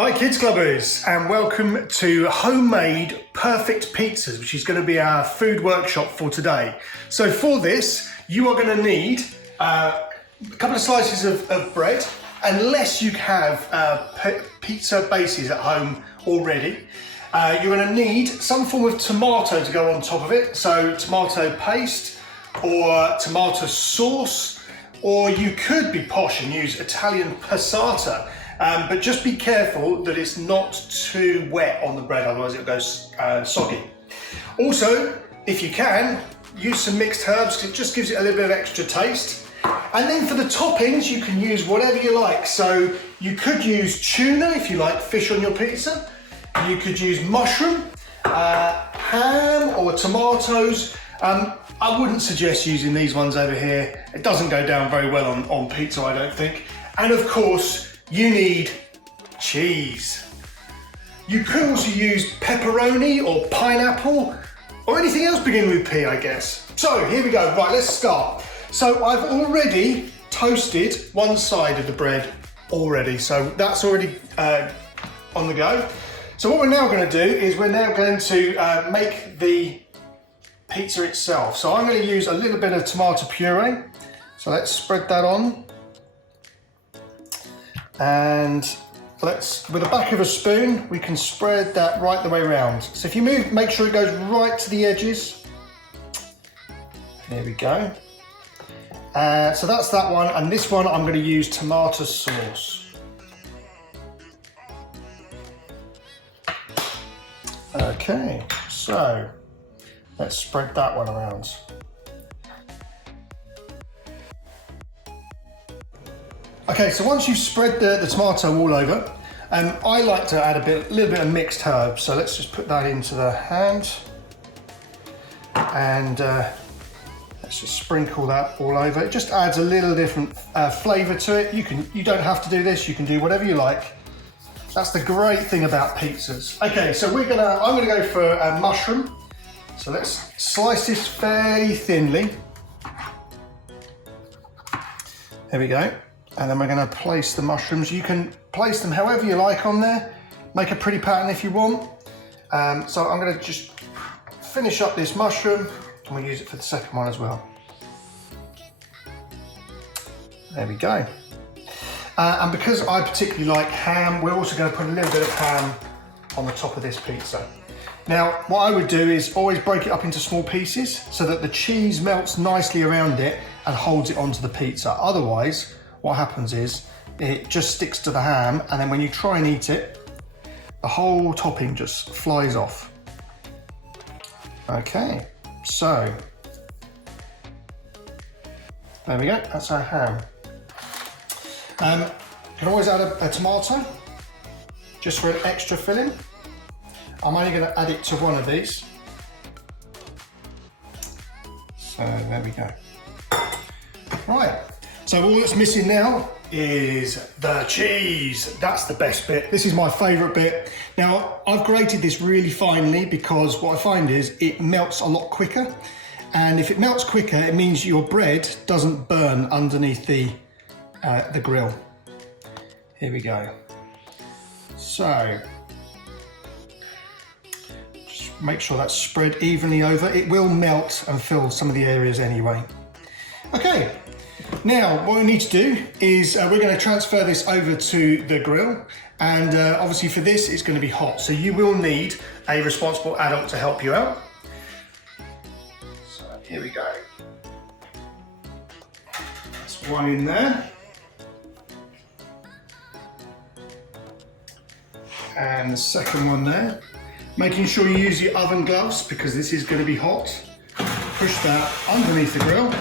Hi Kids Clubbers, and welcome to Homemade Perfect Pizzas, which is going to be our food workshop for today. So for this, you are going to need a couple of slices of bread, unless you have pizza bases at home already. You're going to need some form of tomato to go on top of it, so tomato paste or tomato sauce, or you could be posh and use Italian passata. But just be careful that it's not too wet on the bread, otherwise it goes soggy. Also, if you can, use some mixed herbs because it just gives it a little bit of extra taste. And then for the toppings, you can use whatever you like. So you could use tuna if you like fish on your pizza. You could use mushroom, ham or tomatoes. I wouldn't suggest using these ones over here. It doesn't go down very well on pizza, I don't think. And of course, you need cheese. You could also use pepperoni or pineapple or anything else beginning with P, I guess. So here we go, right, let's start. So I've already toasted one side of the bread already, so that's already on the go. So what we're now going to do is we're now going to make the pizza itself. So I'm going to use a little bit of tomato puree. So let's spread that on. And with the back of a spoon, we can spread that right the way around. So if you make sure it goes right to the edges. There we go. So that's that one, and this one I'm going to use tomato sauce. Okay, so let's spread that one around. Okay, so once you've spread the tomato all over, I like to add a little bit of mixed herbs. So let's just put that into the hand, and let's just sprinkle that all over. It just adds a little different flavour to it. You don't have to do this. You can do whatever you like. That's the great thing about pizzas. Okay, so I'm gonna go for a mushroom. So let's slice this fairly thinly. There we go. And then we're going to place the mushrooms. You can place them however you like on there. Make a pretty pattern if you want. So I'm going to just finish up this mushroom, and we'll use it for the second one as well. There we go. And because I particularly like ham, we're also going to put a little bit of ham on the top of this pizza. Now, what I would do is always break it up into small pieces so that the cheese melts nicely around it and holds it onto the pizza. Otherwise, what happens is it just sticks to the ham, and then when you try and eat it, the whole topping just flies off. Okay, so there we go, that's our ham. You can always add a tomato just for an extra filling. I'm only going to add it to one of these. So there we go. Right. So all that's missing now is the cheese. That's the best bit. This is my favourite bit. Now, I've grated this really finely because what I find is it melts a lot quicker. And if it melts quicker, it means your bread doesn't burn underneath the grill. Here we go. So, just make sure that's spread evenly over. It will melt and fill some of the areas anyway. Okay. Now, what we need to do is we're going to transfer this over to the grill, and obviously for this it's going to be hot, so you will need a responsible adult to help you out. So here we go. That's one in there. And the second one there. Making sure you use your oven gloves because this is going to be hot. Push that underneath the grill.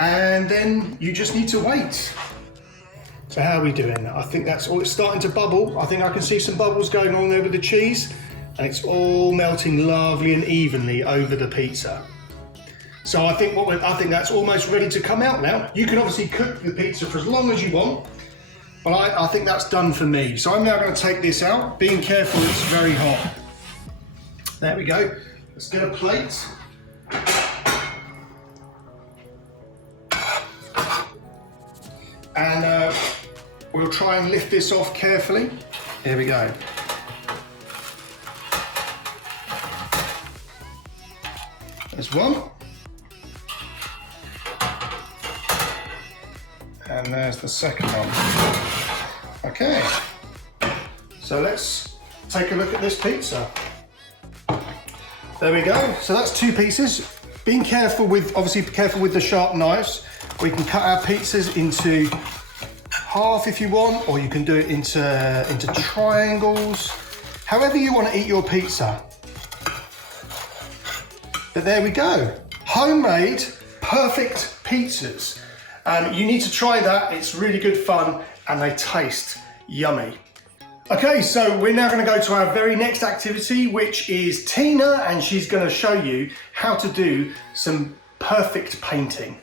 And then you just need to wait. So how are we doing? I think that's all. It's starting to bubble. I think I can see some bubbles going on there with the cheese, and it's all melting lovely and evenly over the pizza. So I think that's almost ready to come out now. You can obviously cook the pizza for as long as you want, but I think that's done for me. So I'm now going to take this out, being careful it's very hot. There we go. Let's get a plate. And we'll try and lift this off carefully. Here we go. There's one. And there's the second one. Okay. So let's take a look at this pizza. There we go. So that's 2 pieces. Being careful with, obviously be careful with the sharp knives. We can cut our pizzas into half if you want, or you can do it into triangles. However you want to eat your pizza. But there we go. Homemade, perfect pizzas. You need to try that. It's really good fun and they taste yummy. Okay, so we're now going to go to our very next activity, which is Tina, and she's going to show you how to do some perfect painting.